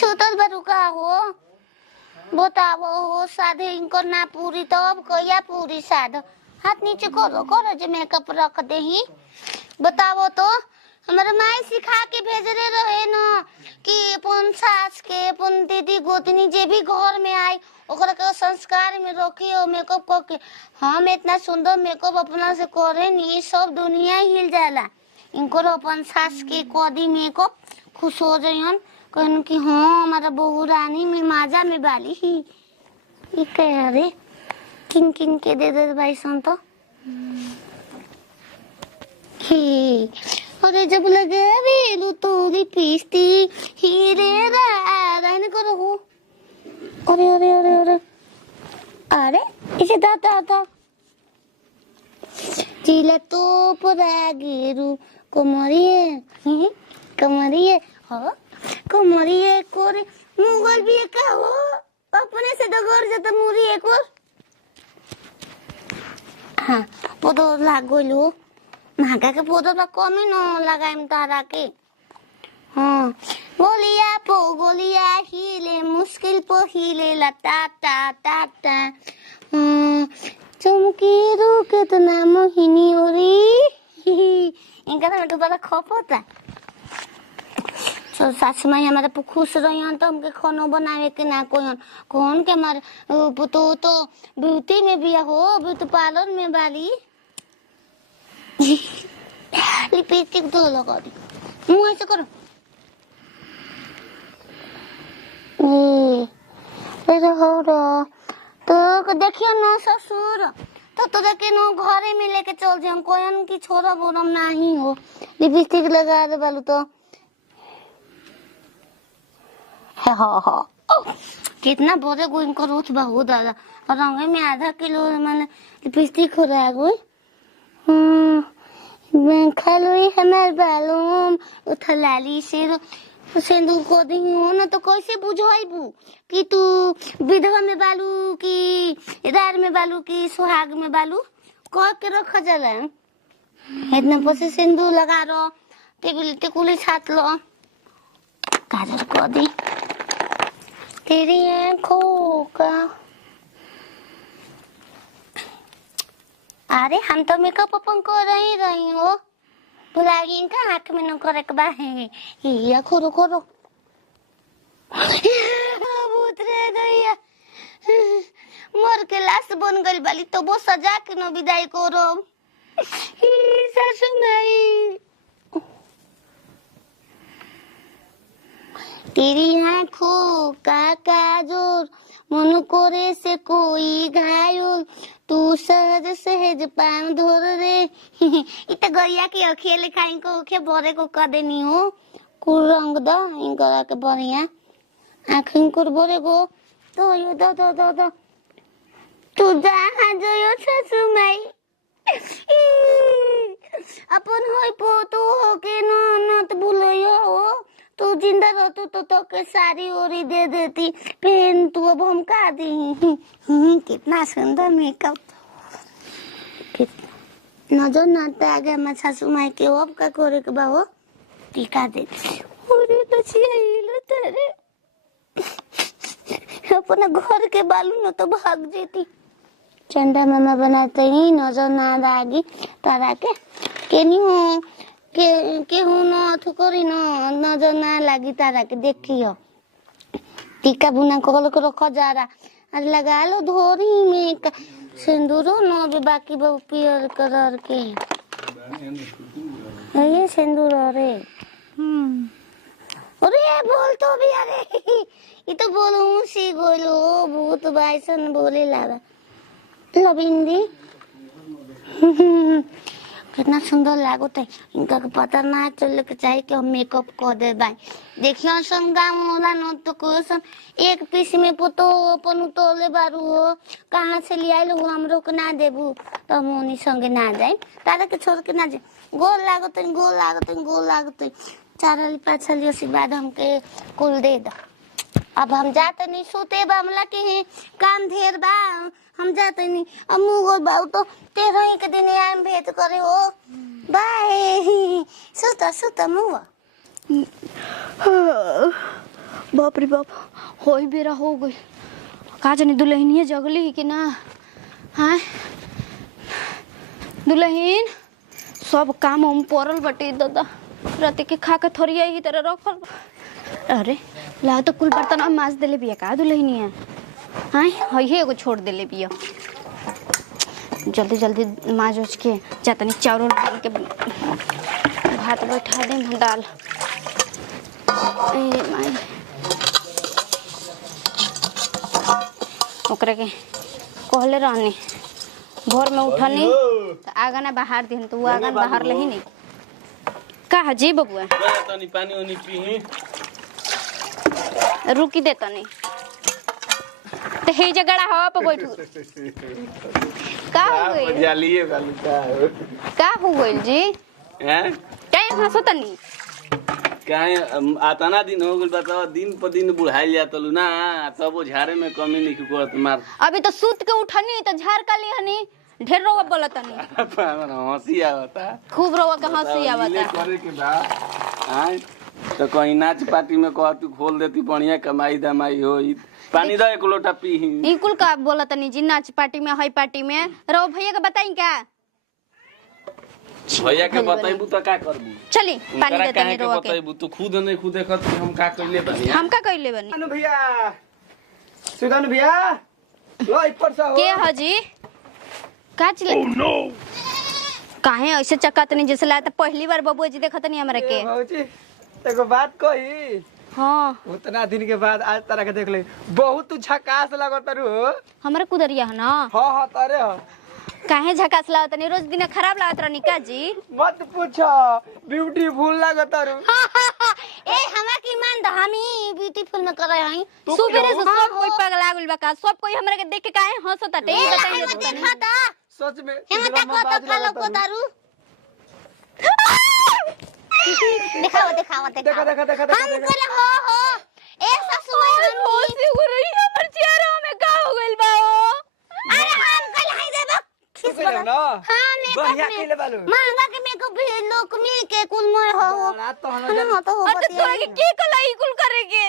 छूतल बरुका हो बताओ हो साधे इनको ना पूरी तो अब कया पूरी साध हाथ नीचे करो करो जो मेकअप रख दे ही बताओ तो हमारे माई सिखा के भेजले रहे न कि अपन सास के अपन दीदी गोतनी जे भी घर में आई ओकरा के संस्कार में रखी हो मेकअप करके हम इतना सुंदर मेकअप अपना से करे नी सब दुनिया हिल जाला इनको अपन सास के कदी मेकअप खुश हो जाइन कहन कि हाँ हमारा बहू रानी में माजा में बाली ही ये कह रे किन किन के दे दे भाई सन तो ही अरे जब लगे वेलू तोरी पीसती हीरे रान करो हो अरे अरे अरे अरे अरे इसे दादा चिला तो परागेरू कमरिए कमरिए हो कमरिए कोरे मुगल भी का हो अपने से डगर जाता मुरी एक और हाँ पोदो लागोलू महाका के पोदो ला कमी न लगाइम तारा के हाँ गोलिया पो गोलिया हिले मुश्किल पो हिले लता ता ता ता चमकी रू कितना मोहिनी ओरी इनका तो मेरे बड़ा खौफ होता तो सास माई हमारे पे खुश रही तो हमके खाना बनावे के ना कोई कौन के हमारे तो ब्यूटी में भी हो ब्यूटी पार्लर में बाली लिपस्टिक तो लगा दी मुँह ऐसे करो हो रहा तो देखियो ना ससुर तो देखे नो घरे में लेके चल जाए कोई की छोरा बोरम नहीं हो लिपस्टिक लगा दे बालू तो कितना बोरे को इनको रोज बहुत ज्यादा और रंगे में आधा किलो मैंने लिपस्टिक हो रहा है कोई खा लो हमारे बालों उथलाली से सिंदूर को दी हो ना तो कैसे बुझाइबू कि तू विधवा में बालू कि इधर में बालू कि सुहाग में बालू कह के रखा जाला इतना पसे सिंदूर लगा रो टिकुली छात लो काजल को दी तेरी आँखों का अरे हम तो मेकअप अपन कर रही हो बुलागी इनका आँख में न करे के बा है ये खोरो खोरो भूत रे दैया मर के लाश बन गई बाली तो वो सजा के न विदाई करो सासू माई तेरी आँखों का काजोर मन कोरे से कोई घायल तू सहज सहज पाम धोर रे इतना गरिया की अखिया लिखा इनको अखिया भरे को कर देनी हो कुल रंग दो इनको के बढ़िया आँख इनको भरे को तो यो दो तू जहाँ जो यो ससु माई अपन होई पो तो हो के न तो भूलो हो तू जिंदा रहतू तो के सारी ओरी दे देती पेन तू अब हम का दी कितना सुंदर मेकअप नजर नाते आगे मैं सासू माई के अब का करे के बाहो टीका दे ओरे बचिया इलो तेरे अपना घर के बालू न तो भाग जेती चंदा मामा बनाते ही नजर ना आगी तारा के नहीं हो के हूँ न अथु करी न नजर ना लगी तारा के देखियो टीका बुना कल को रखा जा रहा आज लगा लो धोरी में सिंदूरो न भी बाकी बहु पियर कलर के ये सिंदूर अरे अरे बोल तो भी अरे ये तो बोलूं सी बोलो भूत बाइसन बोले लागा लबिंदी कितना सुंदर लागत है इनका पता ना चल के चाहिए कि हम मेकअप कर दे भाई देखियो सन गाँव वाला न तो क्वेश्चन एक पीस में पुतो अपन तोले बारू हो कहाँ से ले आइल हमरो के ना देबू तो हम उन्हीं संगे ना जाए तारा के छोड़ के ना जाए गोल लागत चारली पाँचली आशीर्वाद हमके कुल दे दो अब हम जाते नहीं सोते बामला के हैं काम ढेर बा हम जाते नहीं अब मुँह बाऊ तो 13 के दिन आए भेंट करे हो बाय सुता मुँह बाप रे बाप हो ही बेरा हो गई का जानी दुल्हनिया जगली कि ना। हाँ दुल्हन सब काम हम पड़ल बटे दादा रात के खा के थोड़ी ही तरह रखल। अरे ला तो कुल बर्तन अब माज देले बिया का दुल्हनिया। हाँ हई एगो छोड़ देले बिया जल्दी जल्दी माज उज के जा तनी चावल डाल के भात बैठा दे दाल। माई ओकरा के कहले रहनी भोर में उठनी तो आगन बाहर दिन तो आगन बाहर ले ही नहीं का जी बबुआ तनी पानी ओनी पीही रुकी दे तनी तो हे जगड़ा हवा पे बैठू का हो गइल बजालिए वाली का हो गइल जी हैं टाइम हंसो तनी काहे आतना दिन हो गइल बताओ दिन पर दिन बुढ़ाइल जातलू ना तब वो झाड़े में कमी नहीं करत मार। अभी तो सूत के उठनी तो झाड़ का लिहनी ढेर रोवा बोलतनी हंसी आवता खूब रोवा के हंसी आवता करे के बा। हां तो कहीं नाच पार्टी में कह तू खोल देती बढ़िया कमाई दमाई होई पानी दो एक लोटा पीही। ई कुल का बोलतनी जी नाच पार्टी में हई पार्टी में रो भैया के बताई क्या भैया के बताइबू तो का करबू चली पानी दे तनी रोवा के बताइबू तू खुद नहीं खुद देखत हम का कइले बानी। हम का कइले बनी अनु भैया सुगन भैया लो ऊपर से हो के हजी का चले काहे ऐसे चक्कतनी जैसे लागत पहली बार बबुआ जी देखतनी हमरा के भौजी एगो बात कही हां उतना दिन के बाद आज तरह के देख ले बहुत तू झकास लगत रू। हमरा कुदरिया है ना हां तारे हो काहे झकास लागतनी रोज दिन खराब लागत रहनी का जी मत पूछो ब्यूटीफुल लगत रू। ए हमरा की मान द हमी ब्यूटीफुल में करे हई सुबेरे से सब कोई पगला गेल बा का सब कोई हमरा के देख के काहे हंसत टे ए बताइए हम तो तनी देखा दा सच में हम दिलवा में तक तो बाज खा लो लगत को रू। दारू दिखाओ दिखाओ देखा देखा देखा हम करे हो ए ससुआ हम होसी हो रही हमर चेहरा में का हो गेल बा अरे हम कल हई देबो खिस तू कहियो ना हां मेकअप बढ़िया में केले बालू महंगा के मेकअप भी लोक में के कुल मोय हो रात तो हम ना तो हो अरे तोरा के के कलाई कुल करे के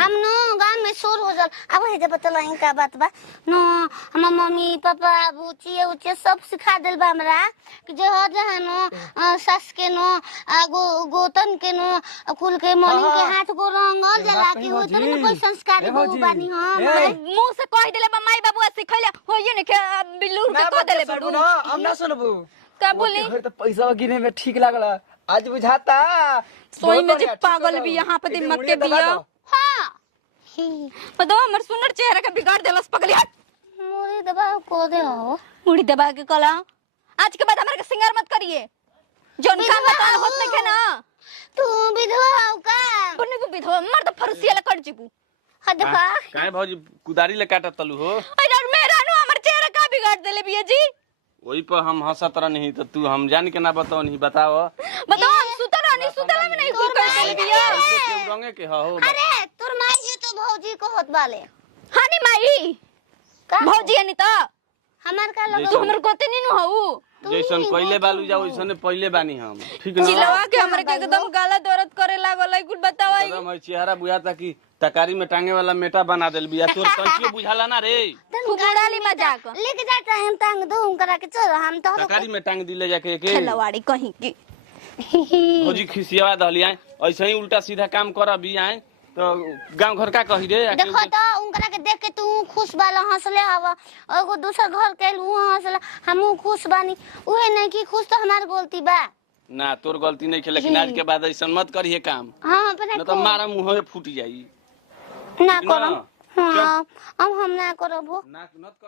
हम नो गांव में शोर हो जल अब हे जब चलाई का बात बा नो हम मम्मी पापा बुची उचे सब सिखा देल बा हमरा कि जे हो जे नो सस के नो गोतन के नो कुल के मॉर्निंग के हाथ को रंगल जला के हो तो कोई संस्कारी बहू बानी हम मुंह से कह देले बा माई बाबू सिखैले होइए ने के बिल्लूर के कह देले बड़ू ना हम ना सुनबू का बोली घर तो पैसा गिने में ठीक लागला आज बुझाता सोई में जे पागल भी यहाँ पे दिमाग के बिया हां पता हमर सुंदर चेहरा के बिगाड़ देलस पगली हट मोरी दबा को दे हो मुड़ी दबा के कला आज के बाद हमरा के सिंगार मत करिए जोन काम बता होत नहीं के ना तू विधवा हो का बने को विधवा मर तो फरुसिया ले कट जीबू हद बा काहे भौजी कुदारी ले काटत तलू हो। अरे मेरा नु हमर चेहरा का बिगाड़ देले बिया जी वही पर हम हंसत रह नहीं तो तू हम जान के ना बताओ नहीं बताओ बताओ हम सुतला में नहीं कुल कर देले बिया केहू रंगे के हो। अरे तोर माई जी तो भौजी को होत बाले हानी माई का भौजी हनी तो हमार का लगे तू हमर कोते नी नु हऊ जैसन कइले बालू जा वैसने पहिले बानी हम ठीक ना। चिलवा के हमरे के एकदम गाला दर्द करे लागल है कुल बतावा एकदम है चेहरा बुझाता कि तकारी में टांगे वाला मेटा बना देल बिया तोर कंचियो बुझाला ना रे। खूब उड़ाली मजाक लेके जाता हम टांग दो हम करा के चल हम तो तकारी में टांग दिले जाके के खेलवाड़ी कहीं की भौजी खिसियावा दहली आए ऐसे ही उल्टा सीधा काम कर भी आए तो गांव घर का कही रे देखो तो उनकरा के देख के तू खुश बाला हंसले हवा और एगो दूसर घर के लू हंसले हमहू खुश बानी उहे नहीं कि खुश तो हमार गलती बा ना तोर गलती नहीं है लेकिन आज के बाद ऐसा मत करिए काम हां अपने न तो मारा मुंह फूट जाई ना ना, करम हां अब हम ना करब ना मत करी।